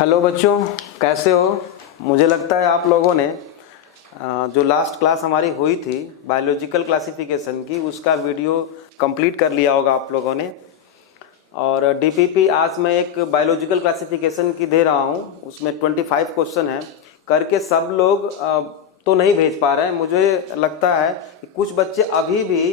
Hello बच्चों, कैसे हो। मुझे लगता है आप लोगों ने जो लास्ट क्लास हमारी हुई थी बायोलॉजिकल क्लासिफिकेशन की, उसका वीडियो कंप्लीट कर लिया होगा आप लोगों ने। और डीपीपी आज मैं एक बायोलॉजिकल क्लासिफिकेशन की दे रहा हूँ, उसमें 25 क्वेश्चन है करके सब लोग तो नहीं भेज पा रहे हैं। मुझे लगता है कि कुछ बच्चे अभी भी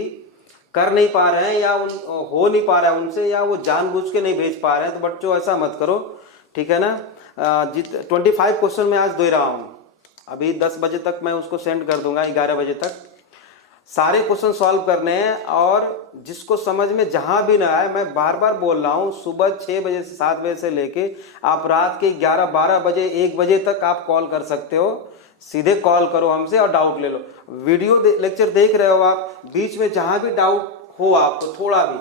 कर नहीं पा रहे हैं या हो नहीं पा रहा है उनसे, या वो जानबूझ के नहीं भेज पा रहे हैं। तो बच्चों ऐसा मत करो, ठीक है ना। 25 क्वेश्चन मैं आज दे रहा हूँ। अभी 10 बजे तक मैं उसको सेंड कर दूंगा, 11 बजे तक सारे क्वेश्चन सॉल्व करने हैं। और जिसको समझ में जहां भी ना आए, मैं बार बार बोल रहा हूँ, सुबह 6 बजे से 7 बजे से लेके आप रात के 11-12 बजे 1 बजे तक आप कॉल कर सकते हो। सीधे कॉल करो हमसे और डाउट ले लो। वीडियो लेक्चर देख रहे हो आप, बीच में जहां भी डाउट हो आपको, थोड़ा भी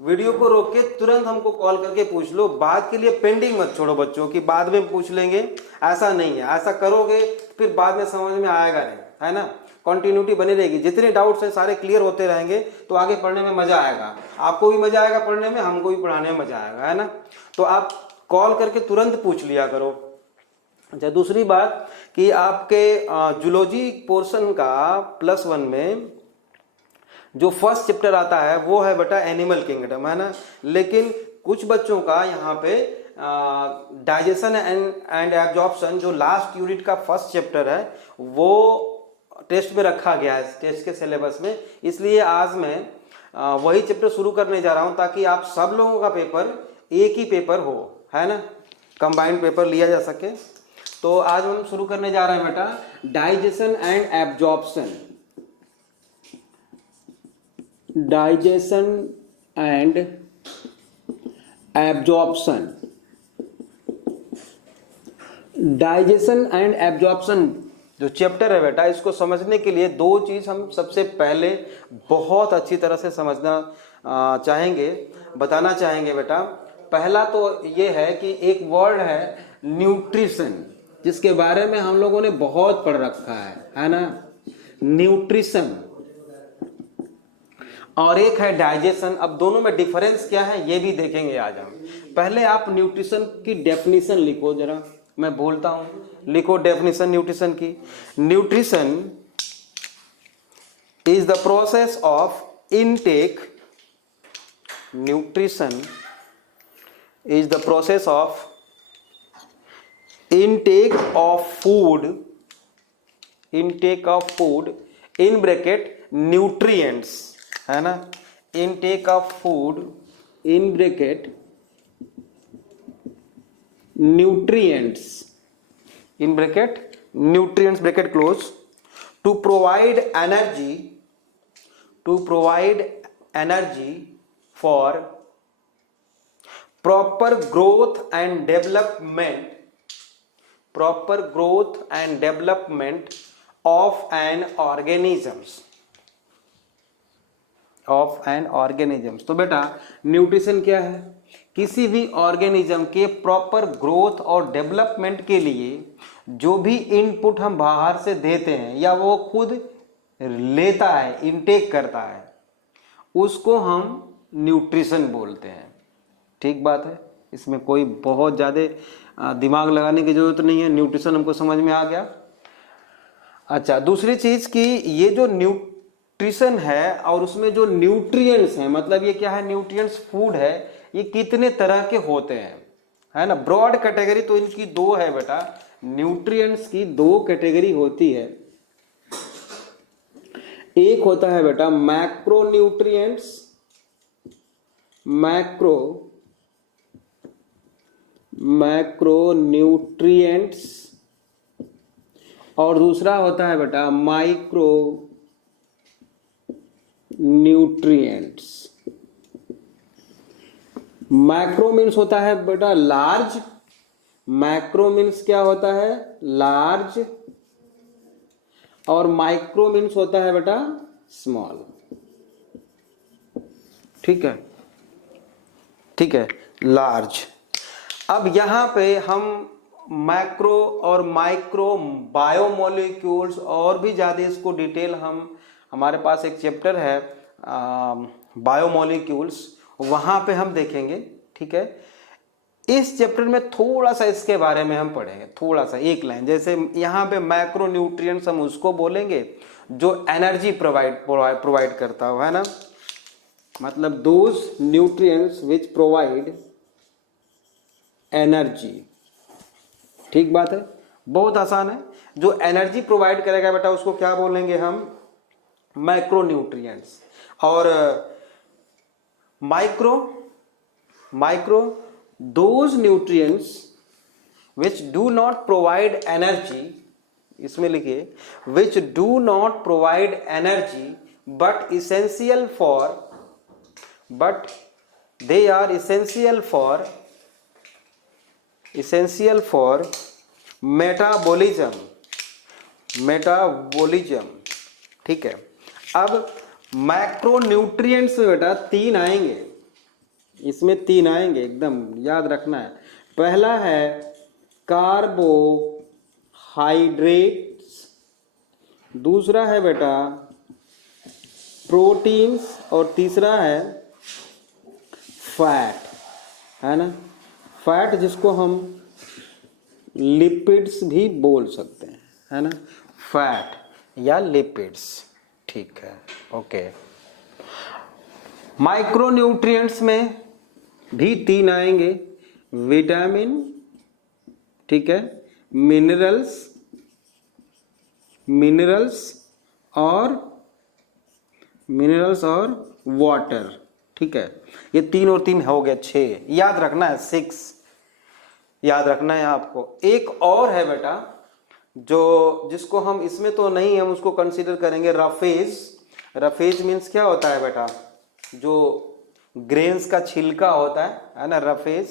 वीडियो को रोक के तुरंत हमको कॉल करके पूछ लो। बाद के लिए पेंडिंग मत छोड़ो बच्चों की, बाद में पूछ लेंगे, ऐसा नहीं है। ऐसा करोगे फिर बाद में समझ में आएगा नहीं, है ना। कंटिन्यूटी बनी रहेगी, जितने डाउट्स हैं सारे क्लियर होते रहेंगे तो आगे पढ़ने में मजा आएगा। आपको भी मजा आएगा पढ़ने में, हमको भी पढ़ाने में मजा आएगा, है ना। तो आप कॉल करके तुरंत पूछ लिया करो। अच्छा, दूसरी बात कि आपके जूलॉजी पोर्शन का +1 में जो फर्स्ट चैप्टर आता है वो है बेटा एनिमल किंगडम, है ना। लेकिन कुछ बच्चों का यहाँ पे डाइजेशन एंड एब्जॉर्प्शन, जो लास्ट यूनिट का फर्स्ट चैप्टर है, वो टेस्ट में रखा गया है, टेस्ट के सिलेबस में। इसलिए आज मैं वही चैप्टर शुरू करने जा रहा हूँ, ताकि आप सब लोगों का पेपर एक ही पेपर हो, है ना, कंबाइंड पेपर लिया जा सके। तो आज हम शुरू करने जा रहे हैं बेटा digestion and absorption. Digestion and absorption. Digestion and absorption जो चैप्टर है बेटा, इसको समझने के लिए दो चीज हम सबसे पहले बहुत अच्छी तरह से समझना चाहेंगे, बताना चाहेंगे बेटा। पहला तो ये है कि एक वर्ड है न्यूट्रिशन, जिसके बारे में हम लोगों ने बहुत पढ़ रखा है ना, न्यूट्रिशन। और एक है डाइजेशन। अब दोनों में डिफरेंस क्या है ये भी देखेंगे आज हम। पहले आप न्यूट्रिशन की डेफिनेशन लिखो जरा, मैं बोलता हूं, लिखो डेफिनेशन न्यूट्रिशन की। Nutrition is the process of intake. Nutrition is the process of intake of food, intake of food in bracket nutrients, है ना। intake of food in bracket nutrients, in bracket nutrients bracket close, to provide energy, to provide energy for proper growth and development, proper growth and development of an organisms, of an organisms। तो बेटा nutrition क्या है? किसी भी organism के proper growth और development के लिए जो भी इनपुट हम बाहर से देते हैं या वो खुद लेता है, इनटेक करता है, उसको हम न्यूट्रिशन बोलते हैं। ठीक बात है, इसमें कोई बहुत ज़्यादा दिमाग लगाने की जरूरत नहीं है, न्यूट्रिशन हमको समझ में आ गया। अच्छा, दूसरी चीज कि ये जो न्यूट्रिशन है और उसमें जो न्यूट्रिएंट्स हैं, मतलब ये क्या है, न्यूट्रिएंट्स फूड है, ये कितने तरह के होते हैं, है ना। ब्रॉड कैटेगरी तो इनकी दो है बेटा, न्यूट्रिएंट्स की दो कैटेगरी होती है। एक होता है बेटा मैक्रो न्यूट्रिएंट्स, मैक्रो न्यूट्रिएंट्स, और दूसरा होता है बेटा माइक्रो न्यूट्रिएंट्स। मैक्रो मीन्स होता है बेटा लार्ज, मैक्रो मीन्स क्या होता है, लार्ज, और माइक्रो मीन्स होता है बेटा स्मॉल। ठीक है, ठीक है, लार्ज। अब यहां पे हम मैक्रो और माइक्रो बायोमोलिक्यूल्स और भी ज्यादा इसको डिटेल हमारे पास एक चैप्टर है बायोमोलिक्यूल्स, वहां पे हम देखेंगे। ठीक है, इस चैप्टर में थोड़ा सा इसके बारे में हम पढ़ेंगे, थोड़ा सा एक लाइन। जैसे यहाँ पे मैक्रो न्यूट्रिएंट्स हम उसको बोलेंगे जो एनर्जी प्रोवाइड करता हो, है ना, मतलब those nutrients which provide energy. ठीक बात है, बहुत आसान है। जो एनर्जी प्रोवाइड करेगा बेटा उसको क्या बोलेंगे हम, मैक्रो न्यूट्रिएंट्स। और micro those nutrients which do not provide energy, इसमें लिखिए which do not provide energy but they are essential for metabolism. ठीक है, अब मैक्रोन्यूट्रिएंट्स में बेटा 3 आएंगे, इसमें 3 आएंगे, एकदम याद रखना है। पहला है कार्बोहाइड्रेट्स, दूसरा है बेटा प्रोटीन्स, और तीसरा है फैट, है ना, फैट जिसको हम लिपिड्स भी बोल सकते हैं, है ना, फैट या लिपिड्स। ठीक है, ओके। माइक्रोन्यूट्रिएंट्स में भी 3 आएंगे, विटामिन, ठीक है, मिनरल्स और वाटर। ठीक है, ये 3 और 3 हो गया 6, याद रखना है 6 याद रखना है आपको। एक और है बेटा जो जिसको हम इसमें तो नहीं, हम उसको कंसीडर करेंगे रफेज मीन्स क्या होता है बेटा, जो ग्रेन्स का छिलका होता है ना, रफेज,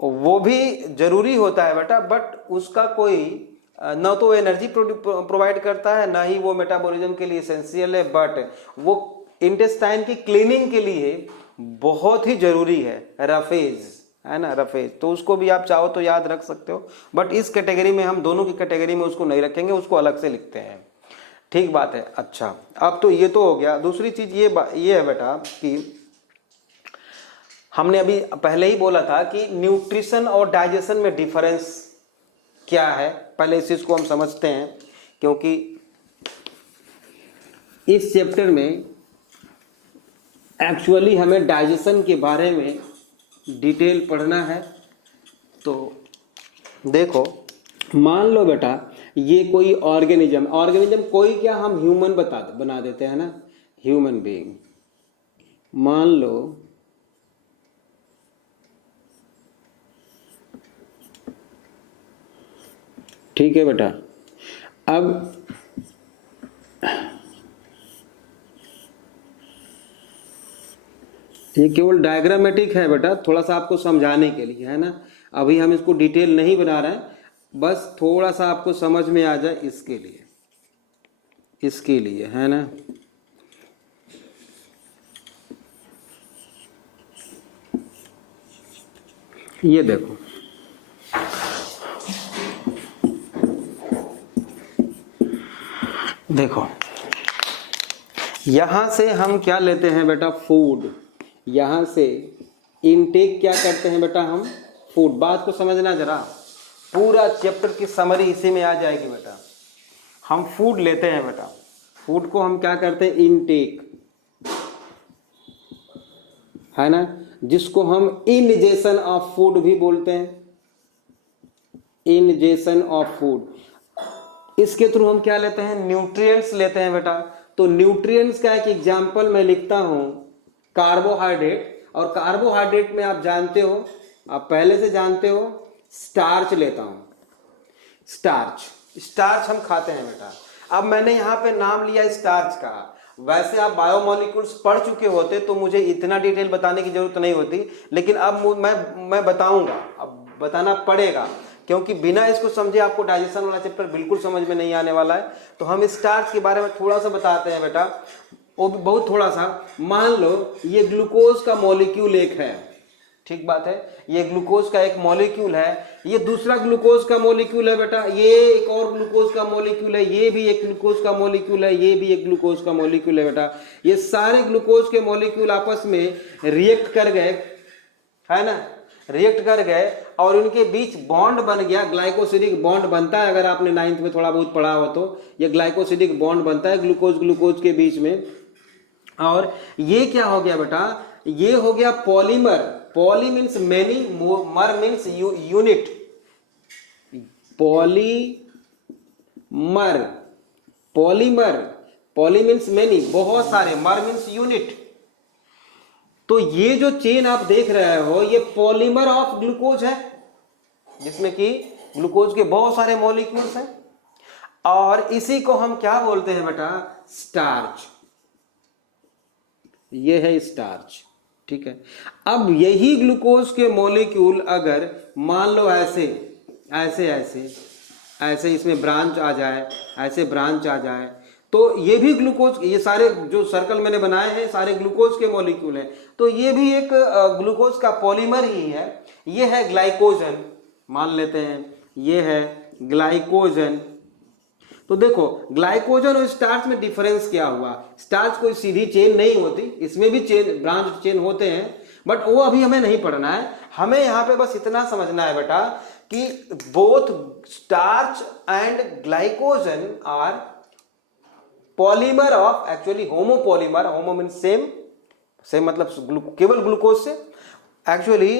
वो भी जरूरी होता है बेटा, बट उसका कोई न तो एनर्जी प्रोवाइड करता है, ना ही वो मेटाबॉलिज्म के लिए एसेंशियल है, बट वो इंटेस्टाइन की क्लीनिंग के लिए बहुत ही जरूरी है, रफेज, है ना, रफेज। तो उसको भी आप चाहो तो याद रख सकते हो, बट इस कैटेगरी में, हम दोनों की कैटेगरी में उसको नहीं रखेंगे, उसको अलग से लिखते हैं। ठीक बात है। अच्छा, अब तो ये तो हो गया। दूसरी चीज ये है बेटा कि हमने अभी पहले ही बोला था कि न्यूट्रिशन और डाइजेशन में डिफरेंस क्या है। पहले इस चीज को हम समझते हैं, क्योंकि इस चैप्टर में एक्चुअली हमें डाइजेशन के बारे में डिटेल पढ़ना है। तो देखो, मान लो बेटा ये कोई ऑर्गेनिज्म कोई, क्या हम ह्यूमन बना देते हैं ना, ह्यूमन बीइंग। मान लो ठीक है बेटा, अब ये केवल डायग्रामेटिक है बेटा, थोड़ा सा आपको समझाने के लिए, है ना। अभी हम इसको डिटेल नहीं बना रहे हैं, बस थोड़ा सा आपको समझ में आ जाए इसके लिए, है ना। ये देखो, यहां से हम क्या लेते हैं बेटा, फूड। यहां से इनटेक क्या करते हैं बेटा, हम फूड। बात को समझना जरा, पूरा चैप्टर की समरी इसी में आ जाएगी बेटा। हम फूड लेते हैं बेटा, फूड को हम क्या करते हैं, इनटेक, है ना, जिसको हम इनजेशन ऑफ फूड भी बोलते हैं, इनजेशन ऑफ फूड। इसके थ्रू हम क्या लेते हैं, न्यूट्रिएंट्स लेते हैं बेटा। तो न्यूट्रिएंट्स का एक एग्जाम्पल मैं लिखता हूं, कार्बोहाइड्रेट। और कार्बोहाइड्रेट में आप जानते हो, आप पहले से जानते हो, स्टार्च लेता हूं, स्टार्च हम खाते हैं बेटा। अब मैंने यहाँ पे नाम लिया स्टार्च का, वैसे आप बायोमोलिक्यूल्स पढ़ चुके होते तो मुझे इतना डिटेल बताने की जरूरत नहीं होती, लेकिन अब मैं बताऊंगा, अब बताना पड़ेगा, क्योंकि बिना इसको समझे आपको डाइजेशन वाला चैप्टर बिल्कुल समझ में नहीं आने वाला है। तो हम स्टार्च के बारे में थोड़ा सा बताते हैं बेटा, वो भी बहुत थोड़ा सा। मान लो ये ग्लूकोज का मॉलिक्यूल एक है, ठीक बात है, ये ग्लूकोज का एक मॉलिक्यूल है, ये दूसरा ग्लूकोज का मॉलिक्यूल है बेटा, ये एक और ग्लूकोज का मॉलिक्यूल है, ये भी एक ग्लूकोज का मॉलिक्यूल है, ये भी एक ग्लूकोज का मॉलिक्यूल है बेटा। ये सारे ग्लूकोज के मॉलिक्यूल आपस में रिएक्ट कर गए, है ना, रिएक्ट कर गए और उनके बीच बॉन्ड बन गया, ग्लाइकोसिडिक बॉन्ड बनता है। अगर आपने 9th में थोड़ा बहुत पढ़ा हो तो ये ग्लाइकोसिडिक बॉन्ड बनता है ग्लूकोज ग्लूकोज के बीच में। और ये क्या हो गया बेटा, ये हो गया पॉलीमर। पॉली मीन्स मेनी, मर means unit, polymer, polymer, poly means many, बहुत सारे, मर मीन्स यूनिट। तो ये जो चेन आप देख रहे हो ये पॉलीमर ऑफ ग्लूकोज है, जिसमें कि ग्लूकोज के बहुत सारे मॉलिक्यूल्स हैं। और इसी को हम क्या बोलते हैं बेटा, स्टार्च। ये है स्टार्च, ठीक है। अब यही ग्लूकोज के मॉलिक्यूल अगर मान लो ऐसे ऐसे ऐसे ऐसे इसमें ब्रांच आ जाए, ऐसे ब्रांच आ जाए, तो ये भी ग्लूकोज, ये सारे जो सर्कल मैंने बनाए हैं सारे ग्लूकोज के मॉलिक्यूल हैं। तो ये भी एक ग्लूकोज का पॉलीमर ही है। ये है ग्लाइकोजन, मान लेते हैं ये है ग्लाइकोजन। तो देखो ग्लाइकोजन और स्टार्च में डिफरेंस क्या हुआ, स्टार्च कोई सीधी चेन नहीं होती, इसमें भी चेन, ब्रांच चेन होते हैं, बट वो अभी हमें नहीं पढ़ना है। हमें यहाँ पे बस इतना समझना है बेटा कि both starch and glycogen are polymer of, actually homopolymer, homo means same, same मतलब केवल ग्लूकोज से। Actually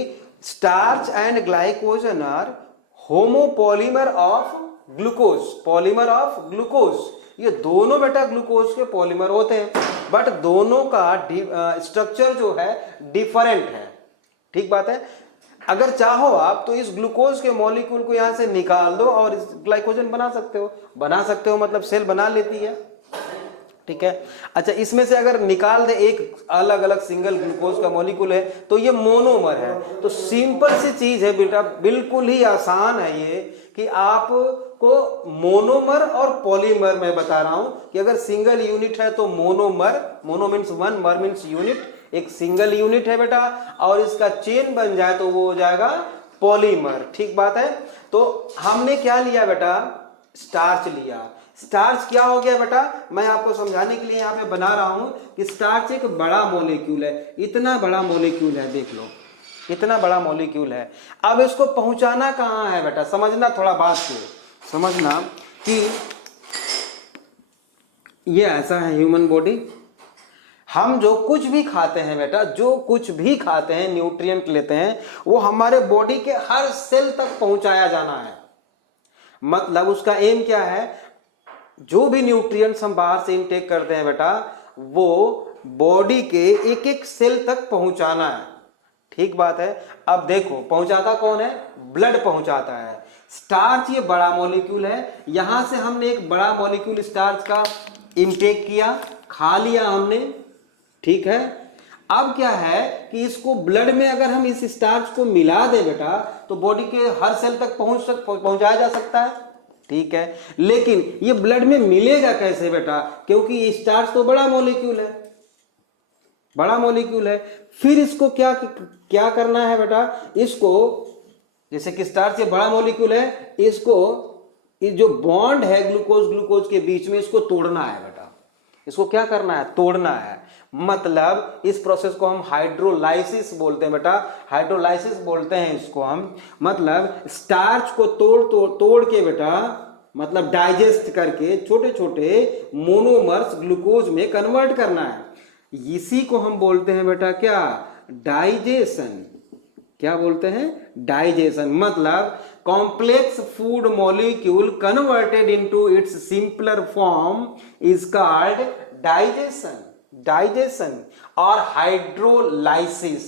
starch and glycogen are homopolymer of glucose, polymer of glucose. ये दोनों बेटा ग्लूकोज के पॉलीमर होते हैं, बट दोनों का स्ट्रक्चर जो है डिफरेंट है, ठीक बात है। अगर चाहो आप तो इस ग्लूकोज के मॉलिक्यूल को यहां से निकाल दो और इस ग्लाइकोजन बना सकते हो, बना सकते हो मतलब सेल बना लेती है, ठीक है। अच्छा, इसमें से अगर निकाल दे एक अलग अलग सिंगल ग्लूकोज का मॉलिक्यूल है तो ये मोनोमर है। तो सिंपल सी चीज है बेटा, बिल्कुल ही आसान है ये, कि आपको मोनोमर और पॉलीमर मैं बता रहा हूं कि अगर सिंगल यूनिट है तो मोनोमर, मोनो मीन्स वन, मर मीन्स यूनिट, एक सिंगल यूनिट है बेटा, और इसका चेन बन जाए तो वो हो जाएगा पॉलीमर, ठीक बात है। तो हमने क्या लिया बेटा, स्टार्च लिया। स्टार्च क्या हो गया बेटा, मैं आपको समझाने के लिए यहाँ पे बना रहा हूं कि स्टार्च एक बड़ा मॉलिक्यूल है, इतना बड़ा मॉलिक्यूल है, देख लो इतना बड़ा मॉलिक्यूल है। अब इसको पहुंचाना कहाँ है बेटा, समझना, थोड़ा बात को समझना कि ये ऐसा है ह्यूमन बॉडी। हम जो कुछ भी खाते हैं बेटा, जो कुछ भी खाते हैं, न्यूट्रिएंट लेते हैं, वो हमारे बॉडी के हर सेल तक पहुंचाया जाना है। मतलब उसका एम क्या है, जो भी न्यूट्रिएंट्स हम बाहर से इनटेक करते हैं बेटा, वो बॉडी के एक एक सेल तक पहुंचाना है, ठीक बात है। अब देखो पहुंचाता कौन है, ब्लड पहुंचाता है। स्टार्च ये बड़ा मॉलिक्यूल है, यहां से हमने एक बड़ा मॉलिक्यूल स्टार्च का इनटेक किया, खा लिया हमने, ठीक है। अब क्या है कि इसको ब्लड में अगर हम इस स्टार्च को मिला दे बेटा तो बॉडी के हर सेल तक पहुंचाया जा सकता है, ठीक है। लेकिन ये ब्लड में मिलेगा कैसे बेटा, क्योंकि ये स्टार्च तो बड़ा मॉलिक्यूल है, बड़ा मॉलिक्यूल है। फिर इसको क्या क्या करना है बेटा, इसको जैसे कि स्टार्च ये बड़ा मॉलिक्यूल है, इसको ये जो बॉन्ड है ग्लूकोज ग्लूकोज के बीच में, इसको तोड़ना है बेटा। इसको क्या करना है, तोड़ना है। मतलब इस प्रोसेस को हम हाइड्रोलाइसिस बोलते हैं बेटा, हाइड्रोलाइसिस बोलते हैं इसको हम। मतलब स्टार्च को तोड़ के बेटा, मतलब डाइजेस्ट करके छोटे छोटे मोनोमर्स ग्लूकोज में कन्वर्ट करना है। इसी को हम बोलते हैं बेटा क्या, डाइजेशन। क्या बोलते हैं, डाइजेशन। मतलब complex food molecule converted into its simpler form is called digestion, digestion. और हाइड्रोलाइसिस,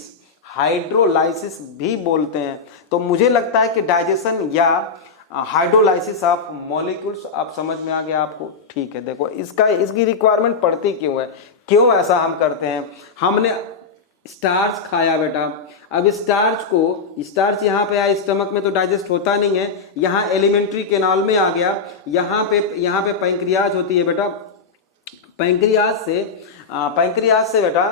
हाइड्रोलाइसिस भी बोलते हैं। तो मुझे लगता है कि डाइजेशन या हाइड्रोलाइसिस ऑफ मॉलिक्यूल्स, आप समझ में आ गया आपको, ठीक है। देखो इसकी रिक्वायरमेंट पड़ती क्यों है, क्यों ऐसा हम करते हैं। हमने स्टार्च खाया बेटा, अब स्टार्च यहाँ पे आया, स्टमक में तो डाइजेस्ट होता नहीं है, यहाँ एलिमेंट्री कैनाल में आ गया, यहाँ पे पैंक्रियाज होती है बेटा। पैंक्रियाज से बेटा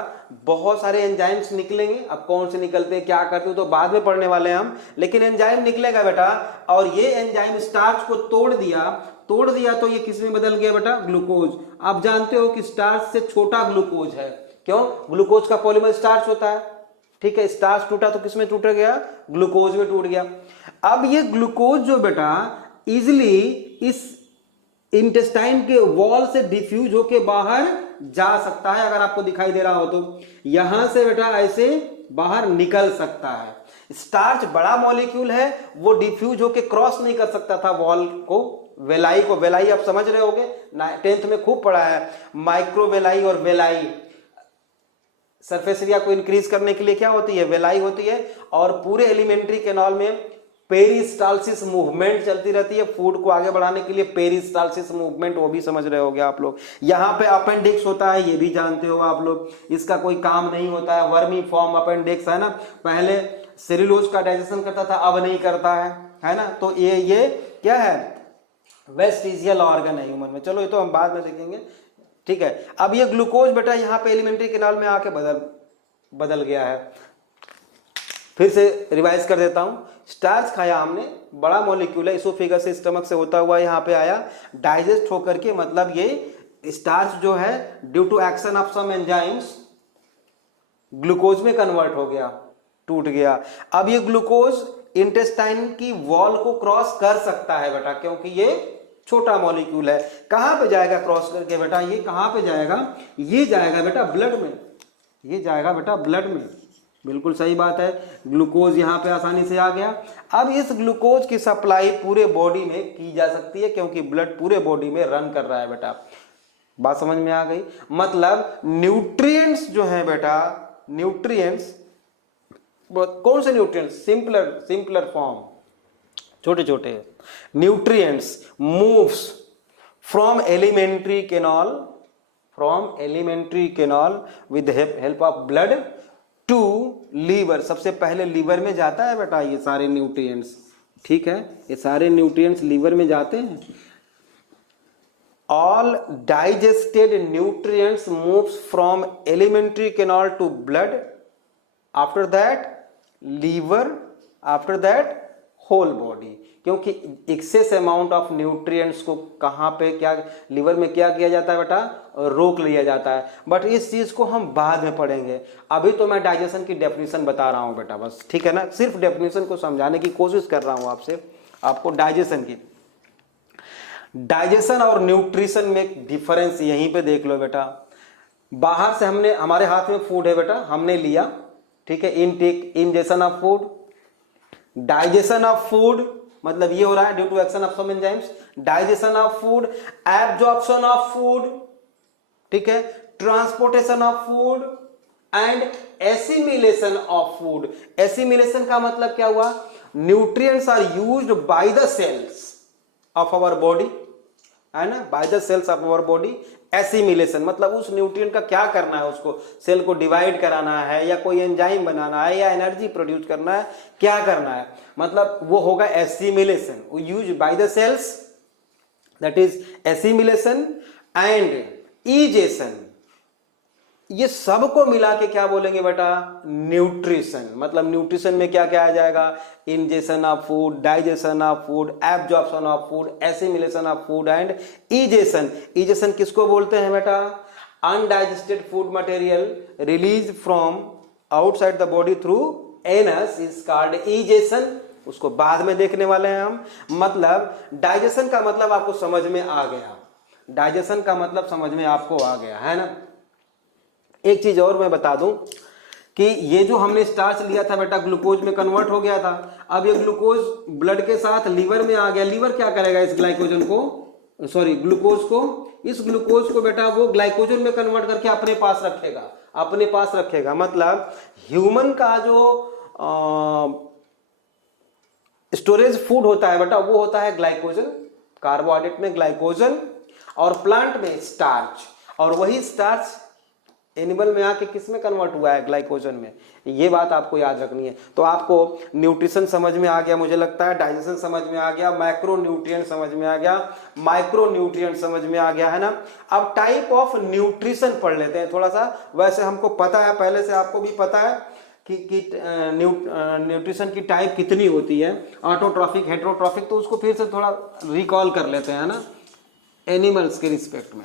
बहुत सारे एंजाइम्स निकलेंगे। अब कौन से निकलते हैं, क्या करते हो, तो बाद में पढ़ने वाले हैं हम, लेकिन एंजाइम निकलेगा बेटा। और ये एंजाइम स्टार्च को तोड़ दिया तो ये किस में बदल गया बेटा, ग्लूकोज। आप जानते हो कि स्टार्च से छोटा ग्लूकोज है, क्यों, ग्लूकोज का पॉलीमर स्टार्च होता है, ठीक है, स्टार्च टूटा तो किसमें टूट गया, ग्लूकोज में टूट गया। अब ये ग्लूकोज जो बेटा इजिली इस इंटेस्टाइन के वॉल से डिफ्यूज होके बाहर जा सकता है, अगर आपको दिखाई दे रहा हो तो यहां से बेटा ऐसे बाहर निकल सकता है। स्टार्च बड़ा मॉलिक्यूल है, वो डिफ्यूज होके क्रॉस नहीं कर सकता था वॉल को, वेलाई को। वेलाई आप समझ रहे होगे, 10th में खूब पढ़ा है, माइक्रोवेलाई और वेलाई। सरफेस एरिया को इंक्रीज करने के लिए क्या होती है, वेलाई होती है, और पूरे एलिमेंट्री कैनाल में पेरिस्टाल्सिस मूवमेंट चलती रहती है, फूड को आगे बढ़ाने के लिए पेरिस्टाल्सिस मूवमेंट, वो भी समझ रहे होगे आप लोग। यहाँ पे अपेंडिक्स होता है, ये भी जानते हो आप लोग, इसका कोई काम नहीं होता है, वर्मी फॉर्म अपेंडिक्स है ना, पहले सेल्यूलोज का डाइजेशन करता था, अब नहीं करता है ना। तो ये क्या है, वेस्टिजियल ऑर्गन है ह्यूमन में। चलो ये तो हम बाद में देखेंगे, ठीक है। अब ये ग्लूकोज बेटा यहाँ पे एलिमेंट्री कैनाल में आके बदल गया है। फिर से रिवाइज कर देता हूं, स्टार्च खाया हमने, बड़ा मॉलिक्यूल है, इसोफेगस से स्टमक से होता हुआ यहाँ पे आया, डाइजेस्ट होकर के, मतलब ये स्टार्च जो है due to action of some enzymes glucose में कन्वर्ट हो गया, टूट गया। अब ये ग्लूकोज इंटेस्टाइन की वॉल को क्रॉस कर सकता है बेटा, क्योंकि ये छोटा मॉलिक्यूल है। कहां पे जाएगा क्रॉस करके बेटा, ये कहां पे जाएगा, ये जाएगा बेटा ब्लड में, ये जाएगा बेटा ब्लड में, बिल्कुल सही बात है। ग्लूकोज यहाँ पे आसानी से आ गया। अब इस ग्लूकोज की सप्लाई पूरे बॉडी में की जा सकती है, क्योंकि ब्लड पूरे बॉडी में रन कर रहा है बेटा। बात समझ में आ गई, मतलब न्यूट्रिएंट्स जो है बेटा, न्यूट्रिएंट्स कौन से न्यूट्रिएंट्स, सिंपलर फॉर्म, छोटे छोटे nutrients moves from alimentary canal with help of blood to liver. सबसे पहले लीवर में जाता है बेटा ये सारे न्यूट्रिएंट्स, ठीक है, ये सारे न्यूट्रिएंट्स लीवर में जाते हैं। All digested nutrients moves from alimentary canal to blood, after that liver, after that whole body. क्योंकि एक्सेस अमाउंट ऑफ न्यूट्रिएंट्स को कहां पे क्या लीवर में क्या किया जाता है बेटा, रोक लिया जाता है। बट इस चीज को हम बाद में पढ़ेंगे, अभी तो मैं डाइजेशन की डेफिनेशन बता रहा हूं बेटा, बस, ठीक है ना। सिर्फ डेफिनेशन को समझाने की कोशिश कर रहा हूं आपको डाइजेशन की। डाइजेशन और न्यूट्रिशन में एक डिफरेंस यहीं पे देख लो बेटा। बाहर से हमने, हमारे हाथ में फूड है बेटा, हमने लिया, ठीक है, intake, ingestion of food, digestion of food, मतलब ये हो रहा है due to action of some enzymes, digestion of food, absorption of food, ठीक है, transportation of food and assimilation of food. Assimilation का मतलब क्या हुआ, nutrients are used by the cells of our body, है ना, by the cells of our body. Assimilation मतलब उस न्यूट्रिएंट का क्या करना है, उसको सेल को डिवाइड कराना है, या कोई एंजाइम बनाना है, या एनर्जी प्रोड्यूस करना है, क्या करना है, मतलब वो होगा assimilation, use by the cells, that is assimilation and egestion. ये सबको मिला के क्या बोलेंगे बेटा, न्यूट्रिशन। मतलब न्यूट्रिशन में क्या क्या आ जाएगा, ingestion of food, digestion of food, absorption of food, assimilation of food and egestion. Egestion किसको बोलते हैं बेटा, undigested food material release from outside the body through anus is called egestion. उसको बाद में देखने वाले हैं हम। मतलब डाइजेशन का मतलब आपको समझ में आ गया, डाइजेशन का मतलब समझ में आपको आ गया, है ना। एक चीज और मैं बता दूं कि ये जो हमने स्टार्च लिया था बेटा, ग्लूकोज में कन्वर्ट हो गया था। अब ये ग्लूकोज ब्लड के साथ लीवर में आ गया। लीवर क्या करेगा, इस ग्लाइकोजन को, सॉरी ग्लूकोज को, इस ग्लूकोज को बेटा वो ग्लाइकोजन में कन्वर्ट करके अपने पास रखेगा, अपने पास रखेगा। मतलब ह्यूमन का जो स्टोरेज फूड होता है बेटा, वो होता है ग्लाइकोजन, कार्बोहाइड्रेट में ग्लाइकोजन, और प्लांट में स्टार्च। और वही स्टार्च एनिमल में आके किस में कन्वर्ट हुआ है, ग्लाइकोजन में। ये बात आपको याद रखनी है। तो आपको न्यूट्रिशन समझ में आ गया, मुझे लगता है डाइजेशन समझ में आ गया, मैक्रो न्यूट्रिएंट समझ में आ गया, माइक्रो न्यूट्रिएंट समझ में आ गया, है ना। अब टाइप ऑफ न्यूट्रिशन पढ़ लेते हैं थोड़ा सा। वैसे हमको पता है, पहले से आपको भी पता है कि न्यूट्रिशन की टाइप कितनी होती है, ऑटोट्रॉफिक, हेटेरोट्रॉफिक। तो उसको फिर से थोड़ा रिकॉल कर लेते हैं ना, एनिमल्स के रिस्पेक्ट में।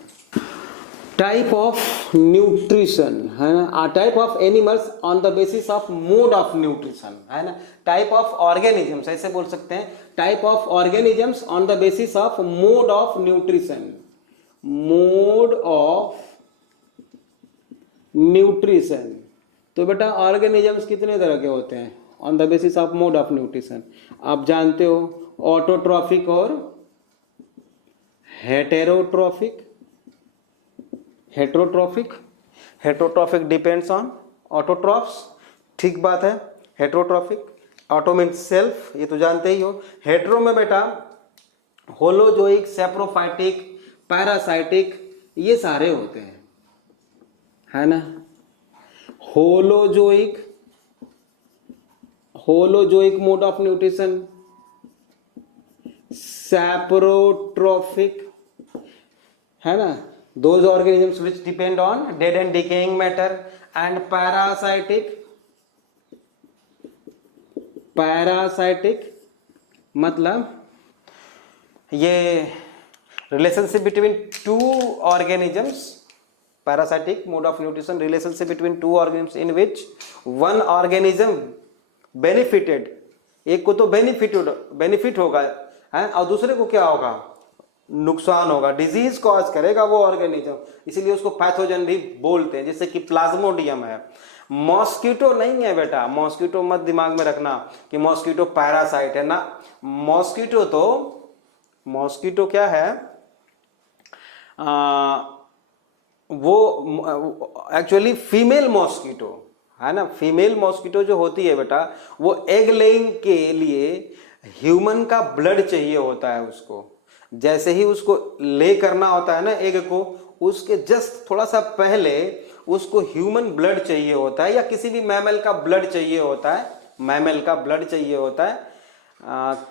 टाइप ऑफ न्यूट्रिशन है ना, type of animals on the basis of mode of nutrition है ना, टाइप ऑफ ऑर्गेनिजम्स ऐसे बोल सकते हैं, type of organisms on the basis of mode of nutrition, mode of nutrition. तो बेटा ऑर्गेनिजम्स कितने तरह के होते हैं on the basis of mode of nutrition, आप जानते हो, ऑटोट्रॉफिक और heterotrophic. Heterotrophic, heterotrophic depends on autotrophs, ठीक बात है। हेटेरोट्रॉफिक, ऑटो मीन्स सेल्फ, ये तो जानते ही हो। हेटेरो में बेटा होलोजोइक, सैप्रोफाइटिक, पैरासाइटिक, ये सारे होते हैं है ना। Holozoic, holozoic mode of nutrition, saprotrophic है ना, those organisms which depend on dead and decaying matter, and parasitic, parasitic मतलब ये relationship between two organisms, parasitic mode of nutrition, relationship between two organisms in which one organism benefited, एक को तो benefit होगा है और दूसरे को क्या होगा, नुकसान होगा, डिजीज कॉज करेगा वो ऑर्गेनिज्म, इसीलिए उसको पैथोजन भी बोलते हैं, जैसे कि प्लाज्मोडियम है। मॉस्किटो नहीं है बेटा, मॉस्किटो मत दिमाग में रखना कि मॉस्किटो पैरासाइट है ना, मॉस्किटो तो मॉस्किटो क्या है, वो एक्चुअली फीमेल मॉस्किटो है ना, फीमेल मॉस्किटो जो होती है बेटा वो एग लेइंग के लिए ह्यूमन का ब्लड चाहिए होता है उसको, जैसे ही उसको ले करना होता है ना एग को, उसके जस्ट थोड़ा सा पहले उसको ह्यूमन ब्लड चाहिए होता है या किसी भी मैमल का ब्लड चाहिए होता है, मैमल का ब्लड चाहिए होता है,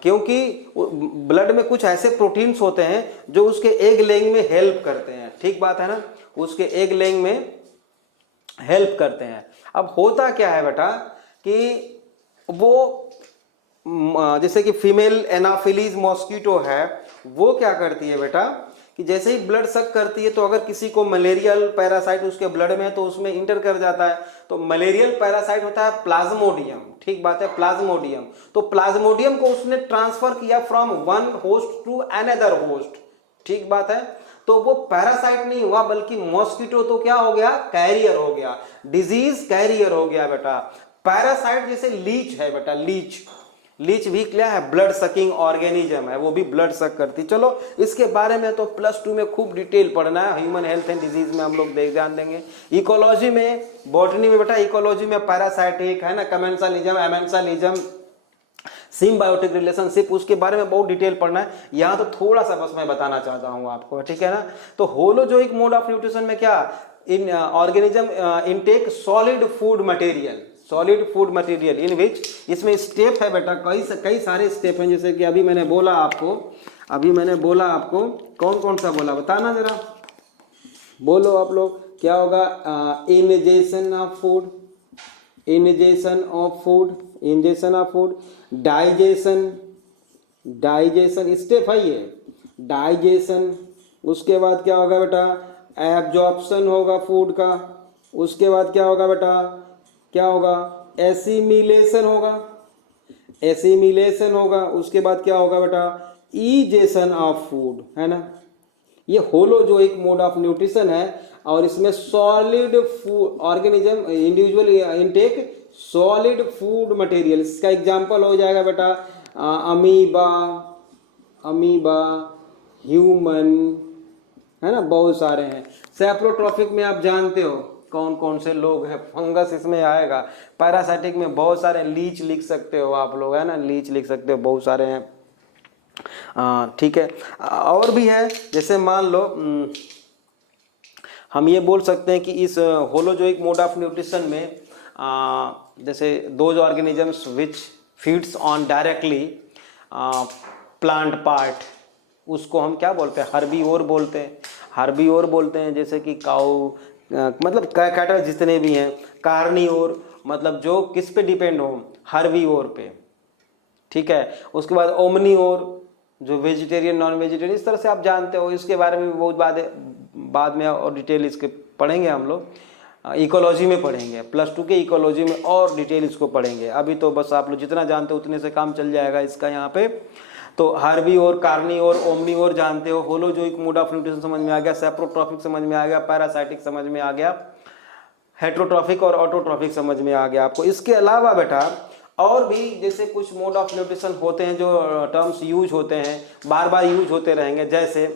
क्योंकि ब्लड में कुछ ऐसे प्रोटीन्स होते हैं जो उसके एग लेइंग में हेल्प करते हैं, ठीक बात है ना, उसके एग लेइंग में हेल्प करते हैं। अब होता क्या है बेटा कि वो जैसे कि फीमेल एनाफिलीज मॉस्किटो है, वो क्या करती है बेटा कि जैसे ही ब्लड सक करती है तो अगर किसी को मलेरियल पैरासाइट उसके ब्लड में है तो उसमें इंटर कर जाता है, तो मलेरियल पैरासाइट होता है प्लाज्मोडियम, ठीक बात है, प्लाज्मोडियम, तो प्लाज्मोडियम को उसने ट्रांसफर किया from one host to another host, ठीक बात है, तो वो पैरासाइट नहीं हुआ बल्कि मॉस्किटो तो क्या हो गया, कैरियर हो गया, डिजीज कैरियर हो गया बेटा। पैरासाइट जैसे लीच है बेटा, लीच, लीच भी क्या है, ब्लड सकिंग ऑर्गेनिज्म है, वो भी ब्लड सक करती। चलो इसके बारे में तो +2 में खूब डिटेल पढ़ना है, ह्यूमन हेल्थ एंड डिजीज में हम लोग ध्यान देंगे। इकोलॉजी में, बॉटनी में बेटा इकोलॉजी में पैरासाइटिक है ना, कमेंसालिज्म, एमेंसालिज्म, सिम्बायोटिक रिलेशनशिप, उसके बारे में बहुत डिटेल पढ़ना है, यहाँ तो थोड़ा सा बस मैं बताना चाहता हूँ आपको, ठीक है ना। तो होलोजोइक मोड ऑफ न्यूट्रिशन में क्या, in organism intake solid food material, solid food material in which, इसमें स्टेप है बेटा, कई सारे स्टेप हैं, जैसे कि अभी मैंने बोला आपको, कौन कौन सा बोला बताना जरा, बोलो आप लोग, क्या होगा, ingestion of food, ingestion of food, digestion step है ये, डाइजेशन, उसके बाद क्या होगा बेटा, एब्जॉर्प्शन होगा फूड का, उसके बाद क्या होगा बेटा, क्या होगा, एसिमिलेशन होगा, उसके बाद क्या होगा बेटा, ईजेशन ऑफ फूड है ना। ये होलोजोइक मोड ऑफ न्यूट्रिशन है और इसमें solid food organism individual intake solid food material, इसका एग्जांपल हो जाएगा बेटा अमीबा, ह्यूमन है ना, बहुत सारे हैं। सैप्रोट्रॉफिक में आप जानते हो कौन कौन से लोग हैं, फंगस इसमें आएगा। पैरासाइटिक में बहुत सारे, लीच लिख सकते हो आप लोग है ना, लीच लिख सकते हो, बहुत सारे हैं, ठीक है। और भी है, जैसे मान लो हम ये बोल सकते हैं कि इस होलोजोइक मोड ऑफ न्यूट्रिशन में जैसे those organisms which feeds on directly plant part, उसको हम क्या बोलते हैं, हर्बीवोर बोलते हैं, जैसे कि काऊ मतलब कैटल जितने भी हैं, कार्निवोर मतलब जो किस पे डिपेंड हो, हर्बीवोर पे, ठीक है। उसके बाद ओमनीवोर जो वेजिटेरियन नॉन वेजिटेरियन, इस तरह से आप जानते हो, इसके बारे में भी बहुत बाद में और डिटेल इसके पढ़ेंगे हम लोग, इकोलॉजी में पढ़ेंगे, +2 के इकोलॉजी में और डिटेल इसको पढ़ेंगे। अभी तो बस आप लोग जितना जानते हो उतने से काम चल जाएगा इसका यहाँ पे। तो हार्वी और कार्नी और ओमनी और जानते हो, होलोजोइक मोड ऑफ न्यूट्रिशन समझ में आ गया, सेप्रोट्रॉफिक समझ में आ गया, पैरासाइटिक समझ में आ गया, हेट्रोट्रॉफिक और ऑटोट्रॉफिक समझ में आ गया आपको। इसके अलावा बेटा और भी जैसे कुछ मोड ऑफ न्यूट्रिशन होते हैं जो टर्म्स यूज होते हैं, बार बार यूज होते रहेंगे, जैसे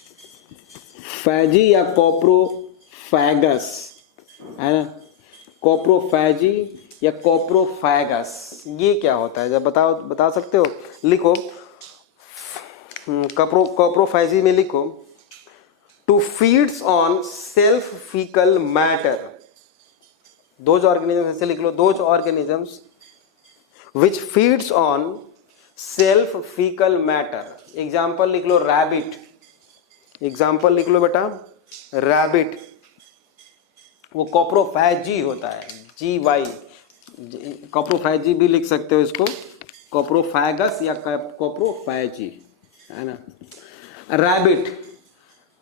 कोप्रोफैजी या कोप्रोफैगस, है ना, कोप्रोफैजी या कोप्रोफैगस, ये क्या होता है जब बता सकते हो? लिखो, कोप्रोफैजी में लिखो, to feeds on self faecal matter. Those organisms, ऐसे लिख लो, those organisms which feeds on self faecal matter. Example लिख लो रैबिट, एग्जाम्पल लिख लो बेटा रैबिट, वो कोप्रोफैजी होता है, GY, कोप्रोफैजी भी लिख सकते हो इसको, कोप्रोफैगस या कोप्रोफैजी, है ना। रैबिट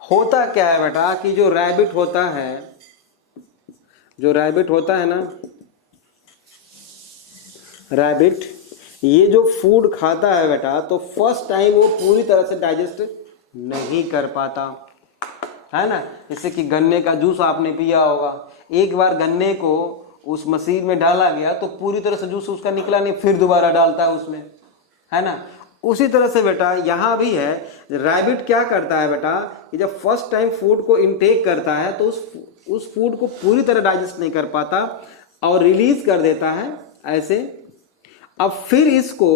होता क्या है बेटा कि जो रैबिट होता है ना, रैबिट ये जो फूड खाता है बेटा, तो फर्स्ट टाइम वो पूरी तरह से डाइजेस्ट नहीं कर पाता, है ना। जैसे कि गन्ने का जूस आपने पिया होगा, एक बार गन्ने को उस मशीन में डाला गया तो पूरी तरह से जूस उसका निकला नहीं, फिर दोबारा डालता है उसमें, है ना। उसी तरह से बेटा यहाँ भी है, रैबिट क्या करता है बेटा कि जब फर्स्ट टाइम फूड को इनटेक करता है तो उस फूड को पूरी तरह डाइजेस्ट नहीं कर पाता और रिलीज कर देता है ऐसे। अब फिर इसको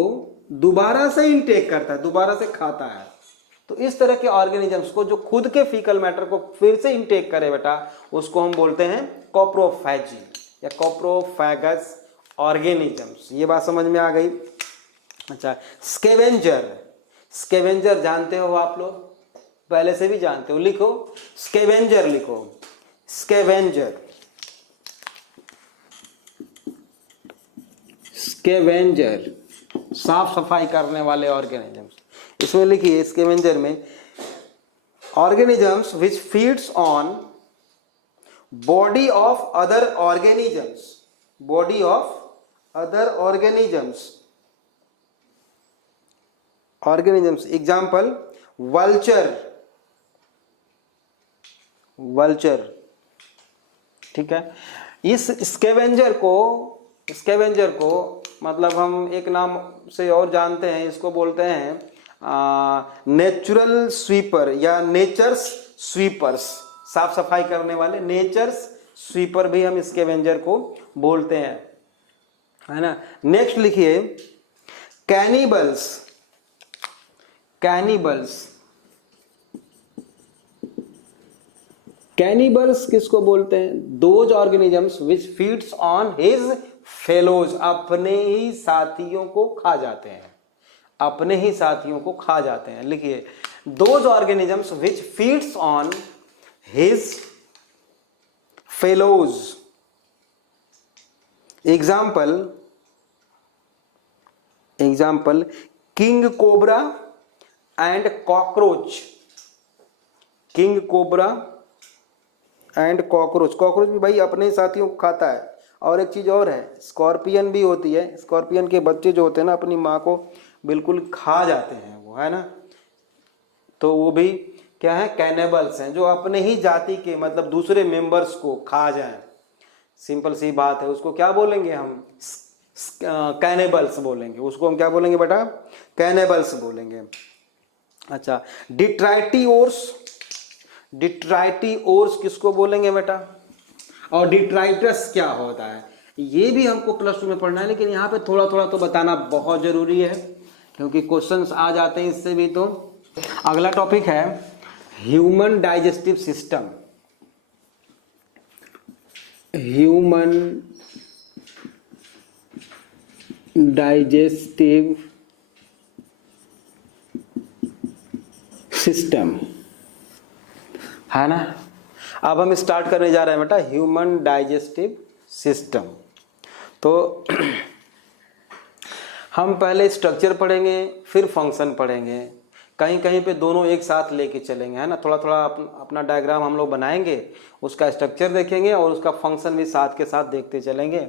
दोबारा से इनटेक करता है, दोबारा से खाता है। तो इस तरह के ऑर्गेनिजम्स को जो खुद के फीकल मैटर को फिर से इनटेक करे बेटा, उसको हम बोलते हैं कोप्रोफैजी या कोप्रोफैगस ऑर्गेनिजम्स। ये बात समझ में आ गई। अच्छा, स्केवेंजर जानते हो आप लोग, पहले से भी जानते हो, लिखो स्केवेंजर, लिखो स्केवेंजर, साफ सफाई करने वाले ऑर्गेनिजम्स। इसमें लिखिए स्केवेंजर में, organisms which feeds on body of other organisms, body of other organisms, example vulture, ठीक है। इस स्केवेंजर को मतलब हम एक नाम से और जानते हैं, इसको बोलते हैं नेचुरल स्वीपर या नेचर्स स्वीपर्स, साफ सफाई करने वाले नेचर्स स्वीपर भी हम स्केवेंजर को बोलते हैं, है ना। नेक्स्ट लिखिए कैनिबल्स किसको बोलते हैं? Those organisms which feeds on his fellows, अपने ही साथियों को खा जाते हैं, अपने ही साथियों को खा जाते हैं। लिखिए those organisms which feeds on his fellows. Example king cobra and cockroach, king cobra and cockroach. Cockroach भी भाई अपने साथियों को खाता है। और एक चीज और है, स्कॉर्पियन भी होती है। स्कॉर्पियन के बच्चे जो होते हैं ना, अपनी माँ को बिल्कुल खा जाते हैं वो, है ना। तो वो भी क्या है, कैनेबल्स हैं, जो अपने ही जाति के मतलब दूसरे मेंबर्स को खा जाएं। सिंपल सी बात है, उसको क्या बोलेंगे हम? कैनेबल्स बोलेंगे। उसको हम क्या बोलेंगे बेटा? कैनेबल्स बोलेंगे। अच्छा, डिट्राइटिओर्स किसको बोलेंगे बेटा? और डिट्राइटस क्या होता है, ये भी हमको +2 में पढ़ना है, लेकिन यहाँ पे थोड़ा थोड़ा तो बताना बहुत जरूरी है, क्योंकि क्वेश्चंस आ जाते हैं इससे भी। तो अगला टॉपिक है human digestive system. Human digestive system, है ना। अब हम स्टार्ट करने जा रहे हैं बेटा ह्यूमन डाइजेस्टिव सिस्टम। तो हम पहले स्ट्रक्चर पढ़ेंगे फिर फंक्शन पढ़ेंगे, कहीं कहीं पे दोनों एक साथ लेके चलेंगे, है ना। थोड़ा थोड़ा अपना डायग्राम हम लोग बनाएंगे, उसका स्ट्रक्चर देखेंगे और उसका फंक्शन भी साथ के साथ देखते चलेंगे।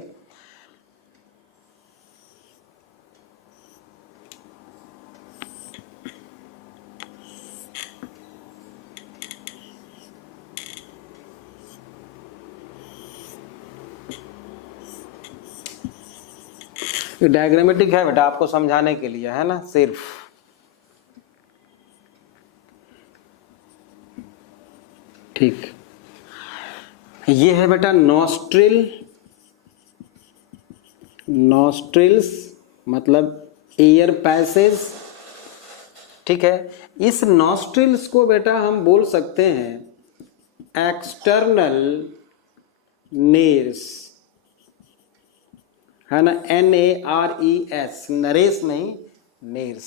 डायग्रामेटिक है बेटा आपको समझाने के लिए, है ना, सिर्फ। ठीक, ये है बेटा नॉस्ट्रिल। नॉस्ट्रिल्स मतलब एयर पैसेज, ठीक है। इस नॉस्ट्रिल्स को बेटा हम बोल सकते हैं एक्सटर्नल नेर्स, है ना, NARES, नरेश नहीं, नेर्स,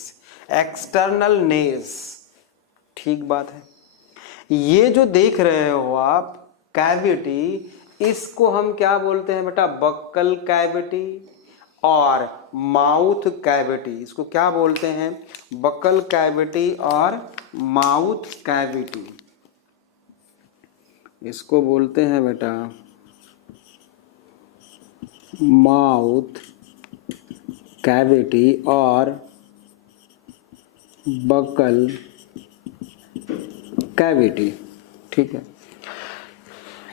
एक्सटर्नल नेर्स। ठीक बात है। ये जो देख रहे हो आप कैविटी, इसको हम क्या बोलते हैं बेटा, बक्कल कैविटी और माउथ कैविटी। इसको क्या बोलते हैं, बक्कल कैविटी और माउथ कैविटी। इसको बोलते हैं बेटा माउथ कैविटी और बक्कल कैविटी, ठीक है।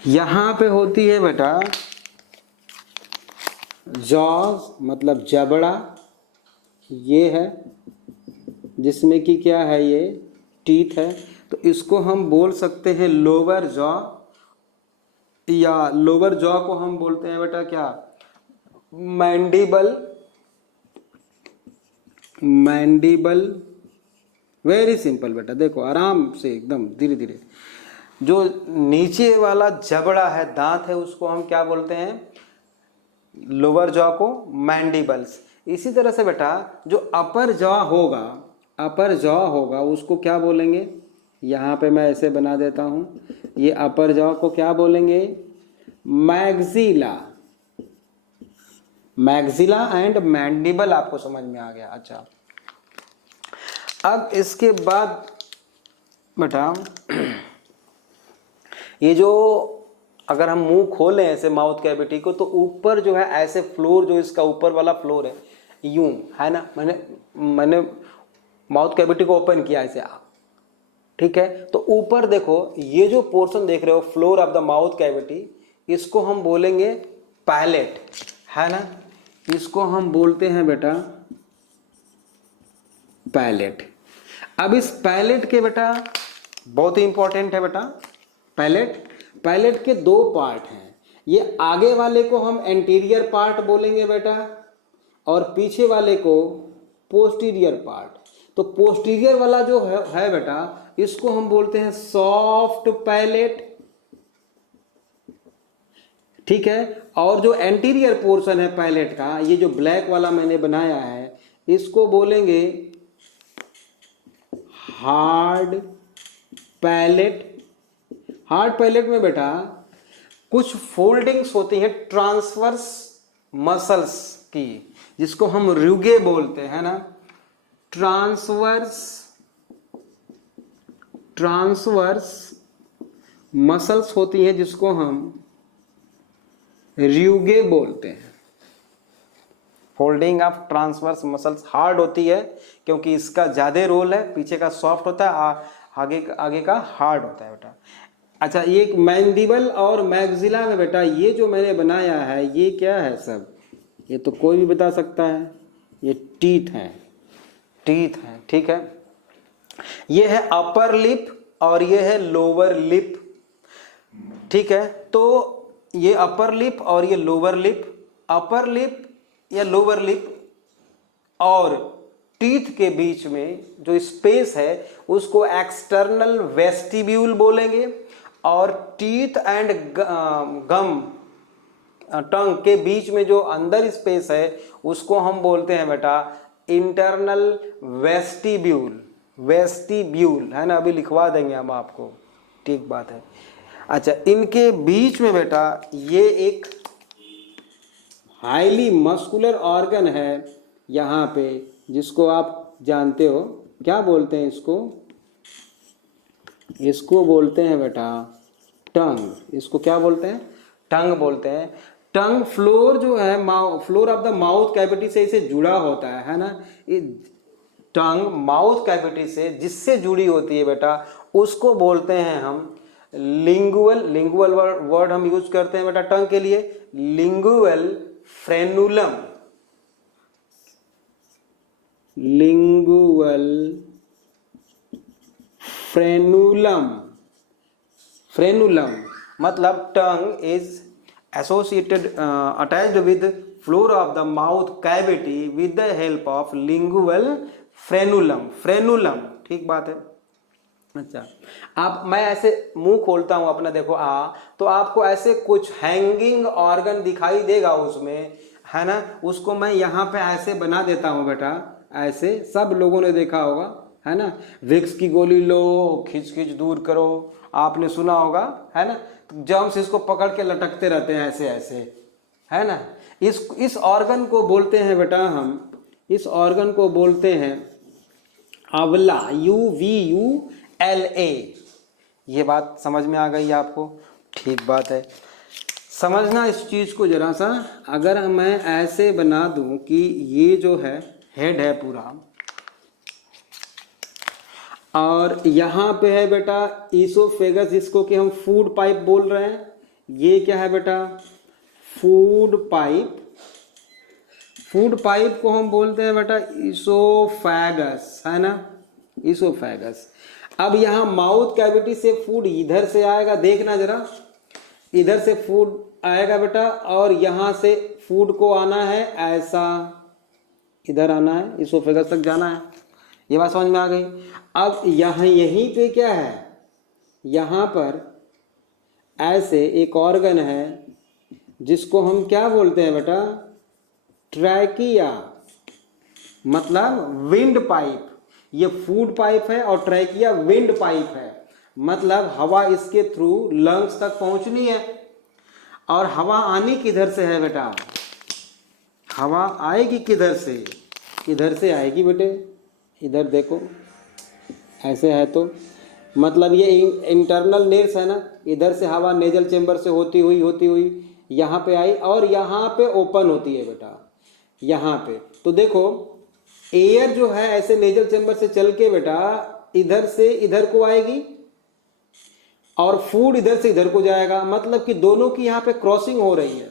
यहाँ पे होती है बेटा जॉज मतलब जबड़ा, ये है जिसमें कि क्या है, ये टीथ है। तो इसको हम बोल सकते हैं लोअर जॉ, या लोअर जॉ को हम बोलते हैं बेटा क्या, मैंडिबल। मैंडिबल वेरी सिंपल बेटा, देखो आराम से एकदम धीरे धीरे। जो नीचे वाला जबड़ा है, दांत है, उसको हम क्या बोलते हैं, लोअर जॉ को मैंडिबल्स। इसी तरह से बेटा जो अपर जॉ होगा, अपर जॉ होगा उसको क्या बोलेंगे, यहाँ पे मैं ऐसे बना देता हूँ, ये अपर जॉ को क्या बोलेंगे, मैग्जिला। मैग्जिला एंड मैंडिबल आपको समझ में आ गया। अच्छा, अब इसके बाद बेटा ये जो अगर हम मुंह खोलें ऐसे माउथ कैविटी को, तो ऊपर जो है ऐसे फ्लोर, जो इसका ऊपर वाला फ्लोर है, यूं है ना, मैंने माउथ कैविटी को ओपन किया ऐसे, ठीक है। तो ऊपर देखो, ये जो पोर्शन देख रहे हो floor of the mouth cavity, इसको हम बोलेंगे पैलेट, है ना। इसको हम बोलते हैं बेटा पैलेट। अब इस पैलेट के बेटा बहुत ही इंपॉर्टेंट है बेटा पैलेट। पैलेट के दो पार्ट हैं, ये आगे वाले को हम एंटीरियर पार्ट बोलेंगे बेटा, और पीछे वाले को पोस्टीरियर पार्ट। तो पोस्टीरियर वाला जो है बेटा, इसको हम बोलते हैं सॉफ्ट पैलेट, ठीक है। और जो एंटीरियर पोर्शन है पैलेट का, ये जो ब्लैक वाला मैंने बनाया है, इसको बोलेंगे हार्ड पैलेट। हार्ड पैलेट में बेटा कुछ फोल्डिंग्स होती हैं ट्रांसवर्स मसल्स की, जिसको हम रुगे बोलते हैं ना, ट्रांसवर्स मसल्स होती हैं जिसको हम र्यूगे बोलते हैं। Folding of transverse muscles hard होती है क्योंकि इसका ज्यादा रोल है, पीछे का सॉफ्ट होता है, आगे का हार्ड होता है बेटा। अच्छा, ये एक मैंडिबल और मैग्जिला में बेटा ये जो मैंने बनाया है, ये क्या है सब, ये तो कोई भी बता सकता है, ये टीथ है, टीथ है, ठीक है। ये है अपर लिप और ये है लोअर लिप, ठीक है। तो ये अपर लिप और ये लोअर लिप, अपर लिप या लोअर लिप और टीथ के बीच में जो स्पेस है उसको एक्सटर्नल वेस्टिब्यूल बोलेंगे, और टीथ एंड गम टंग के बीच में जो अंदर स्पेस है उसको हम बोलते हैं बेटा इंटरनल वेस्टिब्यूल। वेस्टिब्यूल है ना, अभी लिखवा देंगे हम आपको, ठीक बात है। अच्छा, इनके बीच में बेटा ये एक हाईली मस्कुलर ऑर्गन है यहाँ पे, जिसको आप जानते हो क्या बोलते हैं इसको, इसको बोलते हैं बेटा टंग। इसको क्या बोलते हैं? टंग बोलते हैं। टंग फ्लोर जो है, floor of the mouth cavity से इसे जुड़ा होता है ना। ये टंग माउथ कैविटी से जिससे जुड़ी होती है बेटा, उसको बोलते हैं हम लिंगुअल। लिंगुअल वर्ड हम यूज करते हैं बेटा टंग के लिए, lingual frenulum. Lingual frenulum. Frenulum मतलब tongue is associated attached with floor of the mouth cavity with the help of lingual frenulum. Frenulum, ठीक बात है। अच्छा, आप मैं ऐसे मुंह खोलता हूं अपना, देखो तो आपको ऐसे कुछ हैंगिंग ऑर्गन दिखाई देगा उसमें, है ना। उसको मैं यहाँ पे ऐसे बना देता हूं बेटा, ऐसे सब लोगों ने देखा होगा, है ना। विक्स की गोली लो, खींच खींच दूर करो, आपने सुना होगा, है ना। जर्म्स इसको पकड़ के लटकते रहते हैं ऐसे ऐसे, है ना। इस ऑर्गन को बोलते हैं बेटा हम, इस ऑर्गन को बोलते हैं अवला, UVULA। ये बात समझ में आ गई आपको? ठीक बात है। समझना इस चीज को जरा सा। अगर मैं ऐसे बना दूं कि ये जो है हेड है पूरा, और यहाँ पे है बेटा ईसोफेगस, जिसको कि हम फूड पाइप बोल रहे हैं। ये क्या है बेटा? Food pipe. फूड पाइप को हम बोलते हैं बेटा ईसोफेगस, है ना, ईसोफेगस। अब यहाँ माउथ कैविटी से फूड इधर से आएगा, देखना जरा, इधर से फूड आएगा बेटा, और यहाँ से फूड को आना है ऐसा, इधर आना है, ईसोफेगस तक जाना है। ये बात समझ में आ गई? अब यहाँ यहीं पे क्या है, यहाँ पर ऐसे एक ऑर्गन है जिसको हम क्या बोलते हैं बेटा? ट्रैकिया, मतलब विंड पाइप। ये फूड पाइप है और ट्रैकिया विंड पाइप है, मतलब हवा इसके थ्रू लंग्स तक पहुंचनी है। और हवा आनी किधर से है बेटा? हवा आएगी किधर से? इधर से आएगी बेटे, इधर देखो ऐसे है, तो मतलब ये इंटरनल नेर्स है ना, इधर से हवा नेजल चेंबर से होती हुई यहाँ पे आई, और यहाँ पे ओपन होती है बेटा, यहाँ पे। तो देखो एयर जो है ऐसे नेजल चेंबर से चल के बेटा इधर से इधर को आएगी, और फूड इधर से इधर को जाएगा, मतलब कि दोनों की यहाँ पे क्रॉसिंग हो रही है,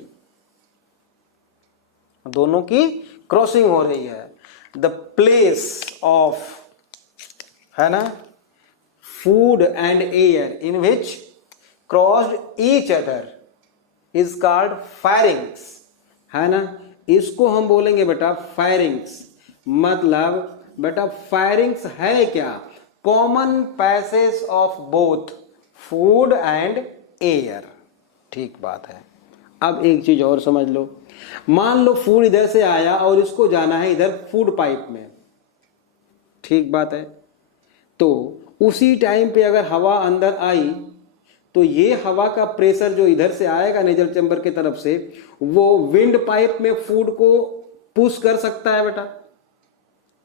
दोनों की क्रॉसिंग हो रही है। द प्लेस ऑफ, है ना, food and air in which crossed each other is called firings, है ना। इसको हम बोलेंगे बेटा फायरिंग्स। मतलब बेटा फायरिंग्स है क्या? Common passage of both food and air. ठीक बात है। अब एक चीज और समझ लो, मान लो फूड इधर से आया और इसको जाना है इधर फूड पाइप में, ठीक बात है। तो उसी टाइम पे अगर हवा अंदर आई तो ये हवा का प्रेशर जो इधर से आएगा नेजल चैम्बर की तरफ से, वो विंड पाइप में फूड को पुश कर सकता है बेटा,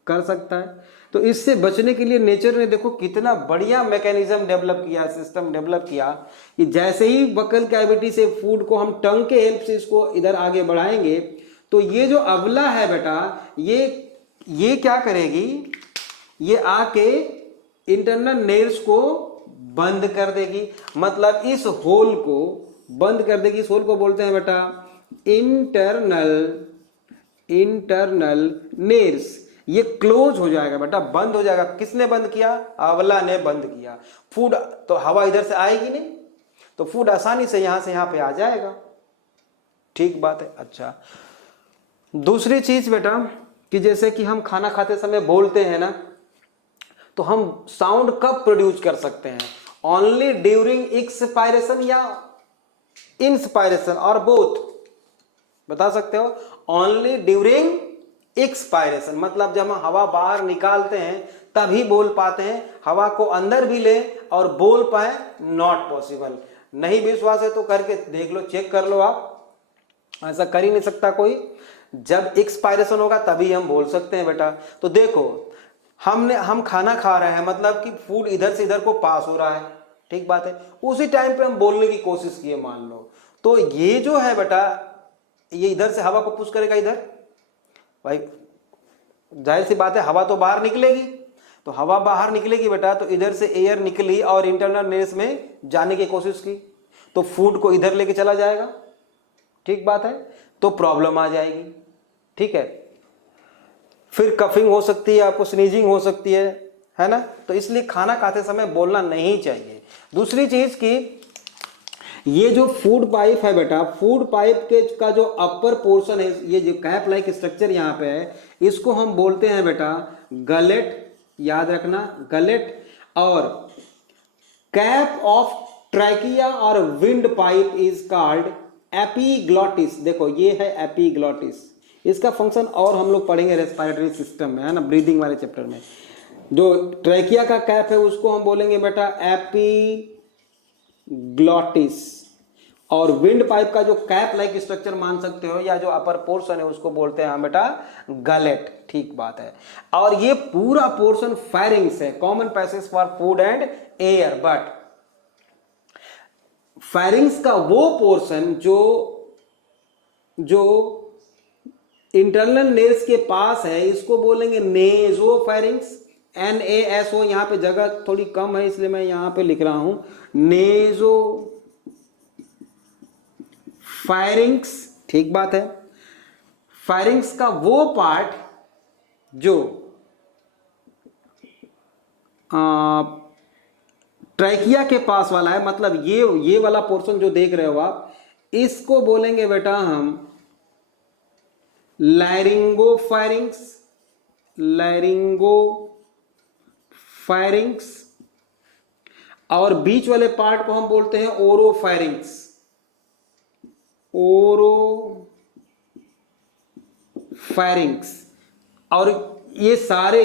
कर सकता है। तो इससे बचने के लिए नेचर ने देखो कितना बढ़िया मैकेनिज्म डेवलप किया, सिस्टम डेवलप किया कि जैसे ही बकल कैविटी से फूड को हम टंग के हेल्प से इसको इधर आगे बढ़ाएंगे, तो ये जो अवला है बेटा, ये क्या करेगी, ये आके इंटरनल नेल्स को बंद कर देगी, मतलब इस होल को बंद कर देगी। इस होल को बोलते हैं बेटा इंटरनल नेल्स। ये क्लोज हो जाएगा बेटा, बंद हो जाएगा। किसने बंद किया? अवला ने बंद किया। फूड तो हवा इधर से आएगी नहीं, तो फूड आसानी से यहां से यहां पे आ जाएगा। ठीक बात है। अच्छा, दूसरी चीज बेटा कि जैसे कि हम खाना खाते समय बोलते हैं ना, तो हम साउंड कब प्रोड्यूस कर सकते हैं? ओनली ड्यूरिंग एक्सपायरेशन या इंस्पायरेशन और बोथ? बता सकते हो? ओनली ड्यूरिंग एक्सपायरेशन, मतलब जब हम हवा बाहर निकालते हैं तभी बोल पाते हैं। हवा को अंदर भी ले और बोल पाए, नॉट पॉसिबल। नहीं विश्वास है तो करके देख लो, चेक कर लो आप। ऐसा कर ही नहीं सकता कोई। जब एक्सपायरेशन होगा तभी हम बोल सकते हैं बेटा। तो देखो हम खाना खा रहे हैं, मतलब कि फूड इधर से इधर को पास हो रहा है, ठीक बात है, उसी टाइम पे हम बोलने की कोशिश किए मान लो, तो ये जो है बेटा ये इधर से हवा को पुश करेगा इधर, भाई जाहिर सी बात है हवा तो बाहर निकलेगी, तो हवा बाहर निकलेगी बेटा, तो इधर से एयर निकली और इंटरनल नेस में जाने की कोशिश की, तो फूड को इधर लेके चला जाएगा, ठीक बात है, तो प्रॉब्लम आ जाएगी, ठीक है। फिर कफिंग हो सकती है, आपको स्नीजिंग हो सकती है ना, तो इसलिए खाना खाते समय बोलना नहीं चाहिए। दूसरी चीज की ये जो फूड पाइप है बेटा, फूड पाइप के का जो अपर पोर्शन है, ये जो कैप लाइक स्ट्रक्चर यहाँ पे है, इसको हम बोलते हैं बेटा गलेट, याद रखना गलेट। और कैप ऑफ ट्रैकिया और wind pipe is called epiglottis. देखो ये है एपिग्लॉटिस, इसका फंक्शन और हम लोग पढ़ेंगे रेस्पिरेटरी सिस्टम में, है ना, ब्रीदिंग वाले चैप्टर में। जो ट्रैकिया का कैप है उसको हम बोलेंगे बेटा एपिग्लॉटिस, और विंड पाइप का जो कैप लाइक स्ट्रक्चर मान सकते हो या जो अपर पोर्शन है उसको बोलते हैं हम बेटा गलेट, ठीक बात है। और ये पूरा पोर्शन फेरिंग्स है, common passage for food and air, but pharynx का वो पोर्शन जो इंटरनल नेल्स के पास है इसको बोलेंगे नेजोफेरिंग्स, NaSO, यहां पे जगह थोड़ी कम है इसलिए मैं यहां पे लिख रहा हूं नेजोफेरिंग्स, ठीक बात है। फेरिंग्स का वो पार्ट जो ट्रैकिया के पास वाला है, मतलब ये वाला पोर्शन जो देख रहे हो आप, इसको बोलेंगे बेटा हम लैरिंगोफेरिंग्स, लैरिंगोफेरिंग्स, और बीच वाले पार्ट को हम बोलते हैं ओरोफेरिंग्स, ओरोफेरिंग्स। और ये सारे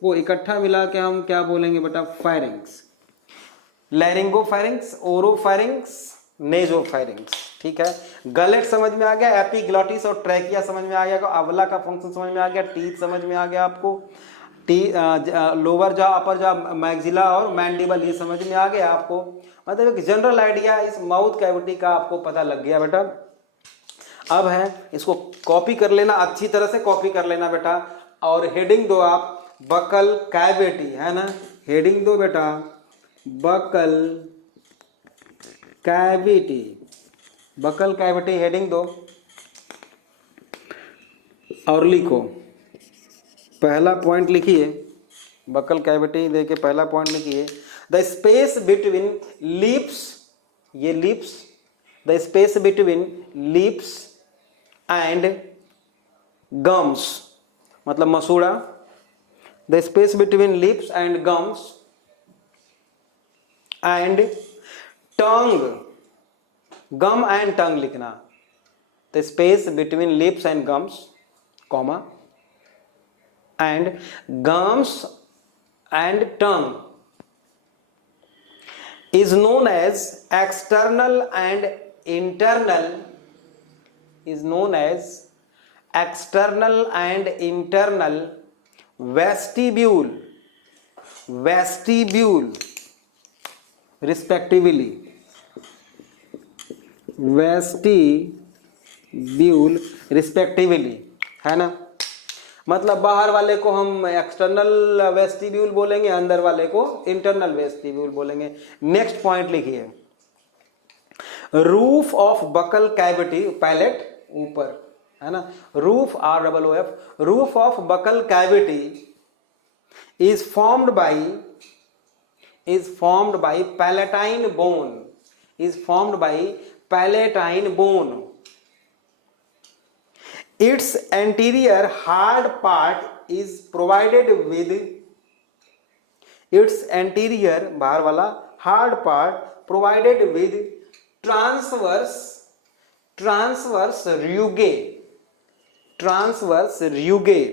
को इकट्ठा मिला के हम क्या बोलेंगे बेटा फेरिंग्स, लैरिंगोफेरिंग्स, ओरोफेरिंग्स, नेजोफेरिंग्स, ठीक है। गलेट समझ में आ गया, एपिग्लॉटिस और ट्रैकिया समझ में आ गया, अवला का फंक्शन समझ में आ गया, टीथ समझ में आ गया आपको, लोअर जॉ, अपर जॉ, मैक्सिला और मैंडिबल, ये समझ में आ गया आपको। मतलब एक जनरल आइडिया इस माउथ कैविटी का आपको पता लग गया बेटा। अब है इसको कॉपी कर लेना, अच्छी तरह से कॉपी कर लेना बेटा, और हेडिंग दो आप बकल कैविटी, है ना, हेडिंग दो बेटा buccal cavity, buccal cavity heading दो और लिखो, पहला पॉइंट लिखिए, बकल कैविटी देके पहला पॉइंट लिखिए, द स्पेस बिटवीन लिप्स, ये lips, the space between lips and gums, मतलब मसूड़ा, the space between lips and gums and tongue, gum and tongue लिखना, the space between lips and gums, comma, and gums and tongue is known as external and internal, is known as external and internal vestibule, vestibule respectively, vestibule respectively, है ना। मतलब बाहर वाले को हम external vestibule बोलेंगे, अंदर वाले को इंटरनल वेस्टिब्यूल बोलेंगे। नेक्स्ट पॉइंट लिखिए, roof of buccal cavity, palate ऊपर, है ना, roof ROOF, roof of buccal cavity is formed by palatine bone, is formed by palatine bone. Its anterior hard part is provided with, its anterior बाहर वाला hard part provided with transverse rugae, transverse rugae.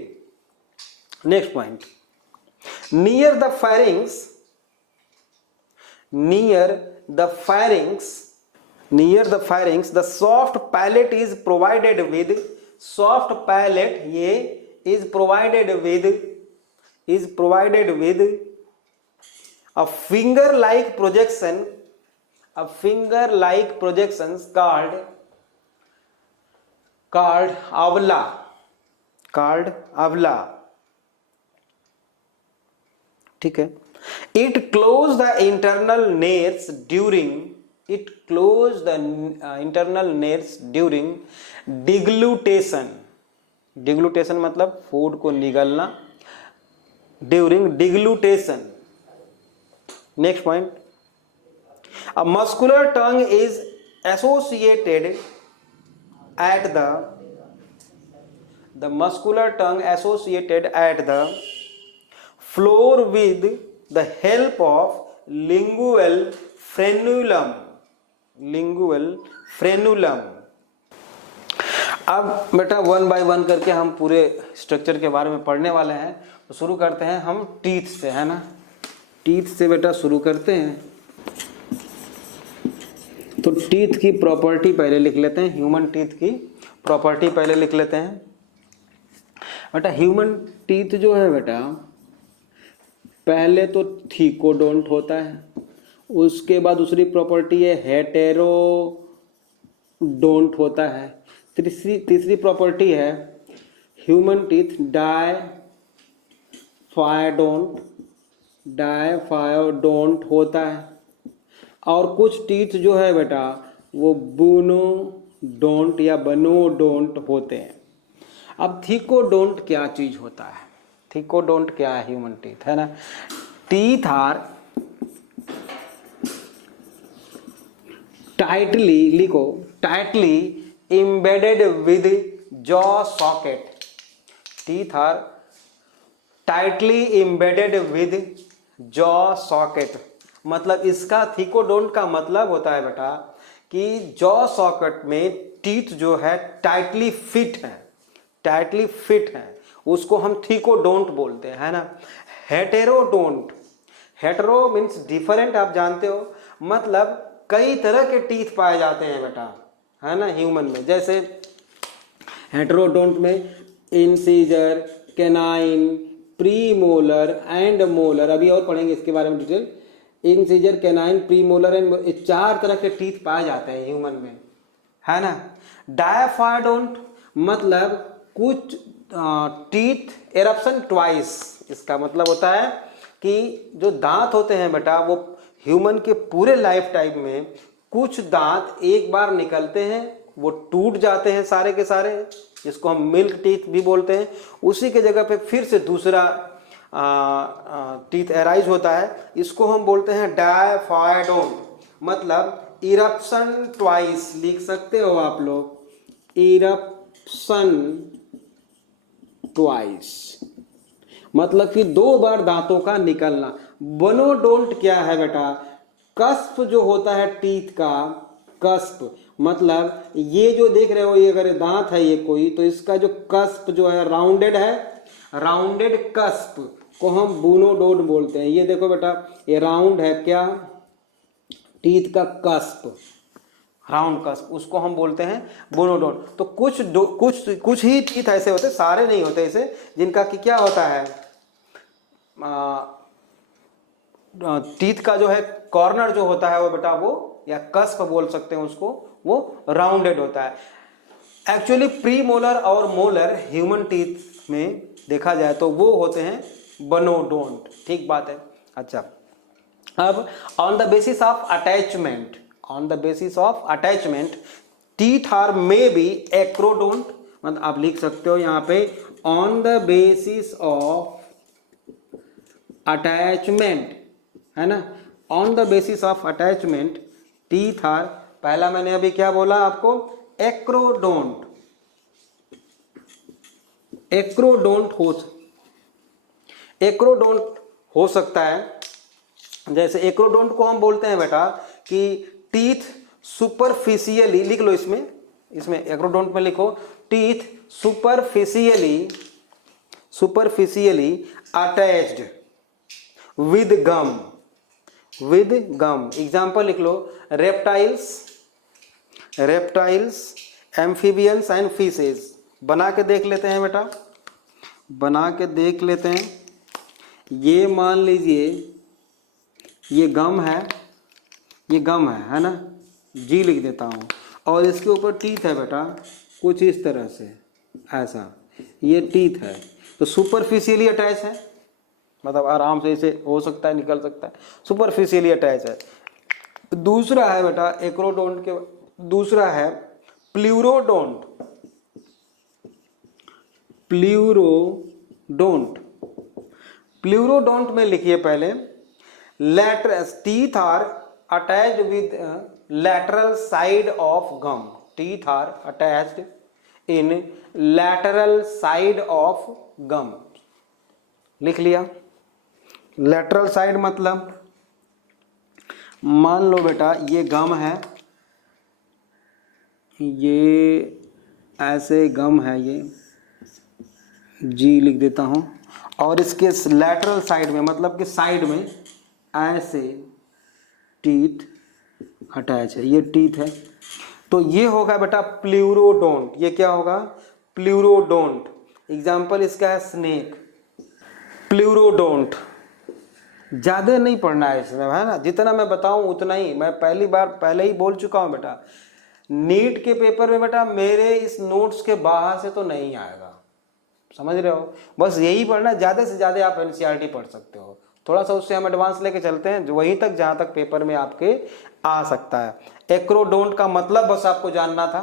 Next point, near the pharynx near the pharynx the soft palate is provided with, soft palate ये is provided with a finger like projection, a finger like projections called avla, ठीक है। It close the internal nares during, it close the internal nares during deglutition, deglutition मतलब food को निगलना, during deglutition। Next point, a muscular tongue is associated at the muscular tongue associated at the floor with the help of lingual frenulum, lingual frenulum। अब बेटा one by one करके हम पूरे structure के बारे में पढ़ने वाले हैं। तो शुरू करते हैं हम टीथ से, है ना। टीथ से बेटा शुरू करते हैं। तो टीथ की प्रॉपर्टी पहले लिख लेते हैं, ह्यूमन टीथ की प्रॉपर्टी पहले लिख लेते हैं। बेटा ह्यूमन टीथ जो है बेटा, पहले तो थीकोडोंट होता है, उसके बाद दूसरी प्रॉपर्टी है हेटेरोडोंट होता है, तीसरी प्रॉपर्टी है ह्यूमन टीथ डायफायोडोंट होता है, और कुछ टीथ जो है बेटा वो बोनोडोंट या बनोडोंट होते हैं। अब थीकोडोंट क्या चीज होता है, थीकोडोंट क्या है, ह्यूमन टीथ, है ना। टीथ आर टाइटली, लिखो tightly embedded with jaw socket, teeth are tightly embedded with jaw socket। मतलब इसका थीकोडोंट का मतलब होता है बेटा कि जॉ सॉकेट में टीथ जो है टाइटली फिट है, टाइटली फिट है, उसको हम थीकोडोंट बोलते हैं, है ना। हेटेरोडोंट, हेटेरो मीन्स डिफरेंट, आप जानते हो, मतलब कई तरह के टीथ पाए जाते हैं बेटा, है ना, ह्यूमन में। जैसे हेटेरोडोंट में incisor, canine, premolar and molar, अभी और पढ़ेंगे इसके बारे में detail. Incisor, canine, premolar and चार तरह के टीथ पाए जाते हैं ह्यूमन में, है ना। डायफायोडोंट मतलब कुछ टीथ एरप्शन ट्वाइस, इसका मतलब होता है कि जो दांत होते हैं बेटा वो ह्यूमन के पूरे लाइफ टाइम में कुछ दांत एक बार निकलते हैं, वो टूट जाते हैं सारे के सारे, जिसको हम मिल्क टीथ भी बोलते हैं। उसी के जगह पे फिर से दूसरा टीथ एराइज होता है, इसको हम बोलते हैं डायफायोडोंट। मतलब इरप्शन ट्वाइस लिख सकते हो आप लोग, इरप्शन ट्वाइस मतलब कि दो बार दांतों का निकलना। बनोडोंट क्या है बेटा, कस्प जो होता है टीथ का, कस्प मतलब ये जो देख रहे हो, ये अगर दांत है ये कोई, तो इसका जो कस्प जो है राउंडेड है, राउंडेड कस्प को हम बोनोडोंट बोलते हैं। ये देखो बेटा, ये राउंड है क्या, टीथ का कस्प, राउंड कस्प, उसको हम बोलते हैं बोनोडोंट। तो कुछ ही टीथ ऐसे होते, सारे नहीं होते ऐसे, जिनका कि क्या होता है, टीथ का जो है कॉर्नर जो होता है वो बेटा वो, या कस्प बोल सकते हैं उसको, वो राउंडेड होता है। एक्चुअली प्री मोलर और मोलर ह्यूमन टीथ में देखा जाए तो वो होते हैं बनोडोंट, ठीक बात है। अच्छा, अब on the basis of attachment, on the basis of attachment teeth are may be acrodont, मतलब आप लिख सकते हो यहाँ पे on the basis of attachment, है ना। On the basis of attachment teeth are, पहला मैंने अभी क्या बोला आपको, एक्रोडोंट, एक्रोडोंट हो सकता है। जैसे एक्रोडोंट को हम बोलते हैं बेटा कि टीथ सुपरफिशियली, लिख लो इसमें एक्रोडोंट में लिखो, teeth superficially attached with gum, example लिख लो, reptiles, reptiles, amphibians and fishes. बना के देख लेते हैं बेटा, बना के देख लेते हैं। ये मान लीजिए ये गम है, ये गम है ना, जी लिख देता हूँ, और इसके ऊपर टीथ है बेटा कुछ इस तरह से, ऐसा ये टीथ है, तो सुपरफिशियली अटैच है, मतलब आराम से इसे हो सकता है, निकल सकता है, सुपरफिशियली अटैच है। दूसरा है बेटा एक्रोडोंट के, दूसरा है प्लूरोडोंट। प्लूरोडोंट, प्लूरोडोंट में लिखिए पहले, lateral teeth are attached with lateral side of gum, teeth are attached in lateral side of gum। लिख लिया। lateral side मतलब मान लो बेटा ये गम है, ये ऐसे गम है, ये जी लिख देता हूँ, और इसके lateral side में मतलब कि साइड में ऐसे टीथ अटैच है, ये टीथ है, तो ये होगा बेटा प्लूरोडोंट। ये क्या होगा? प्लूरोडोंट। एग्जाम्पल इसका है स्नेक। प्लूरोडोंट ज़्यादा नहीं पढ़ना है इसमें, है ना, जितना मैं बताऊं उतना ही। मैं पहली बार पहले ही बोल चुका हूं बेटा, नीट के पेपर में बेटा मेरे इस नोट्स के बाहर से तो नहीं आएगा, समझ रहे हो? बस यही पढ़ना, ज़्यादा से ज़्यादा आप एनसीईआरटी पढ़ सकते हो, थोड़ा सा उससे हम एडवांस लेके चलते हैं वहीं तक जहाँ तक पेपर में आपके आ सकता है। एक्रोडोंट का मतलब बस आपको जानना था,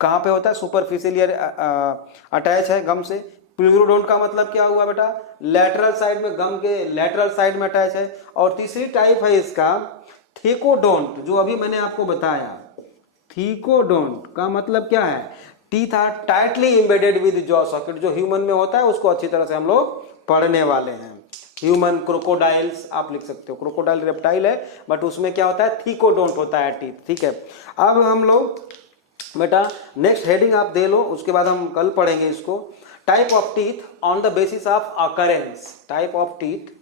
कहाँ पे होता है? सुपरफिशियली अटैच है गम से। प्लूरोडोंट का मतलब क्या हुआ बेटा? लेटरल साइड में, गम के लेटरल साइड में अटैच है। और तीसरी टाइप है इसका थीकोडोंट, जो अभी मैंने आपको बताया। थीकोडोंट का मतलब क्या है? Teeth are tightly embedded with jaw socket, जो ह्यूमन में होता है उसको अच्छी तरह से हम लोग पढ़ने वाले हैं। ह्यूमन, क्रोकोडाइल्स आप लिख सकते हो, क्रोकोडाइल रेप्टाइल है बट उसमें क्या होता है? थीकोडोंट होता है टीथ, ठीक है। अब हम लोग बेटा नेक्स्ट हेडिंग आप दे लो, उसके बाद हम कल पढ़ेंगे इसको। Type of teeth on the basis of occurrence, type of teeth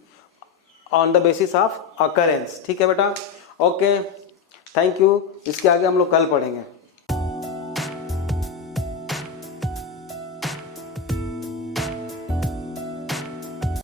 on the basis of occurrence, ठीक है बेटा। Okay, thank you. इसके आगे हम लोग कल पढ़ेंगे।